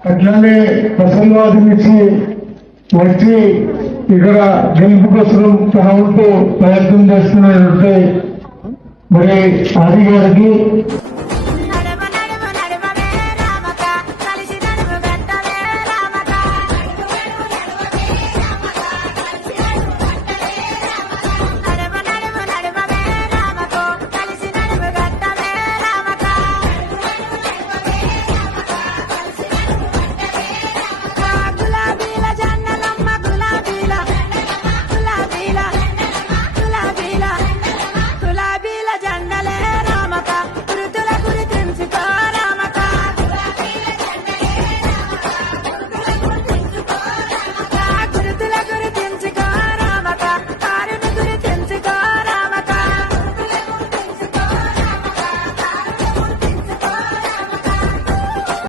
అట్లానే అసలువాది నుంచి వచ్చి ఇక్కడ గెలుపు కోసం తన వంతు ప్రయత్నం చేస్తున్నట్టు మరి ఆది గారికి